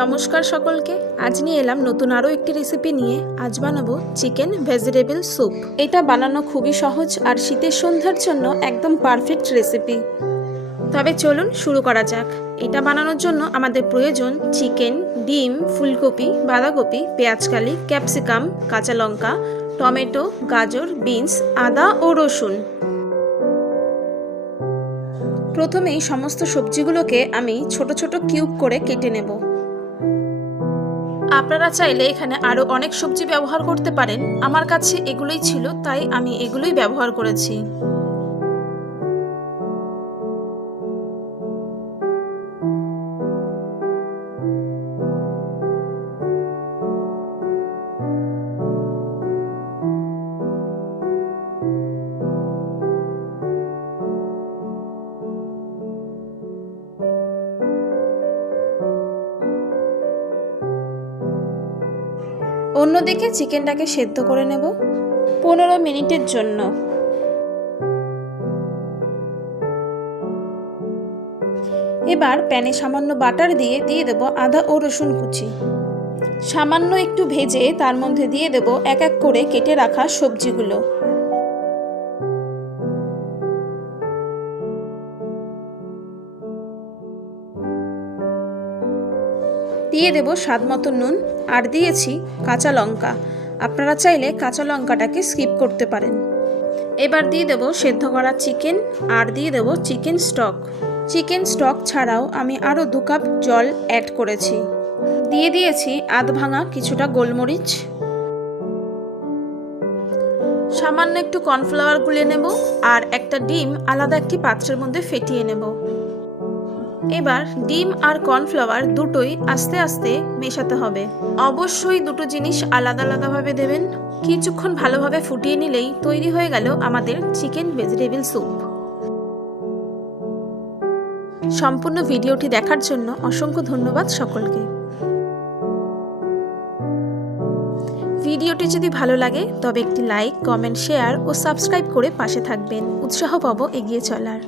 নমস্কার সকলকে। আজ নিয়ে এলাম নতুন আরও একটি রেসিপি নিয়ে। আজ বানাবো চিকেন ভেজিটেবল স্যুপ। এটা বানানো খুবই সহজ আর শীতের সন্ধ্যার জন্য একদম পারফেক্ট রেসিপি। তবে চলুন শুরু করা যাক। এটা বানানোর জন্য আমাদের প্রয়োজন চিকেন, ডিম, ফুলকপি, বাঁধাকপি, পেঁয়াজকালি, ক্যাপসিকাম, কাঁচা লঙ্কা, টমেটো, গাজর, বিনস, আদা ও রসুন। প্রথমেই সমস্ত সবজিগুলোকে আমি ছোট ছোট কিউব করে কেটে নেব। আপনারা চাইলে এখানে আরও অনেক সবজি ব্যবহার করতে পারেন। আমার কাছে এগুলোই ছিল, তাই আমি এগুলোই ব্যবহার করেছি। অন্যদিকে চিকেনটাকে সেদ্ধ করে নেব 15 মিনিটের জন্য। এবার প্যানে সামান্য বাটার দিয়ে দেব আদা ও রসুন কুচি। সামান্য একটু ভেজে তার মধ্যে দিয়ে দেব এক এক করে কেটে রাখা সবজিগুলো। দিয়ে দেব স্বাদ মতো নুন আর দিয়েছি কাঁচা লঙ্কা। আপনারা চাইলে কাঁচা লঙ্কাটাকে স্কিপ করতে পারেন। এবার দিয়ে দেব সেদ্ধ করা চিকেন আর দিয়ে দেব চিকেন স্টক। চিকেন স্টক ছাড়াও আমি আরও 2 কাপ জল অ্যাড করেছি। দিয়ে দিয়েছি আধ ভাঙা কিছুটা গোলমরিচ। সামান্য একটু কর্নফ্লাওয়ার গুলিয়ে নেব আর একটা ডিম আলাদা একটি পাত্রের মধ্যে ফেটিয়ে নেব। এবার ডিম আর কর্নফ্লাওয়ার দুটোই আস্তে আস্তে মেশাতে হবে। অবশ্যই দুটো জিনিস আলাদা আলাদাভাবে দেবেন। কিছুক্ষণ ভালোভাবে ফুটিয়ে নিলেই তৈরি হয়ে গেল আমাদের চিকেন ভেজিটেবল স্যুপ। সম্পূর্ণ ভিডিওটি দেখার জন্য অসংখ্য ধন্যবাদ সকলকে। ভিডিওটি যদি ভালো লাগে তবে একটি লাইক, কমেন্ট, শেয়ার ও সাবস্ক্রাইব করে পাশে থাকবেন। উৎসাহ পাবো এগিয়ে চলার।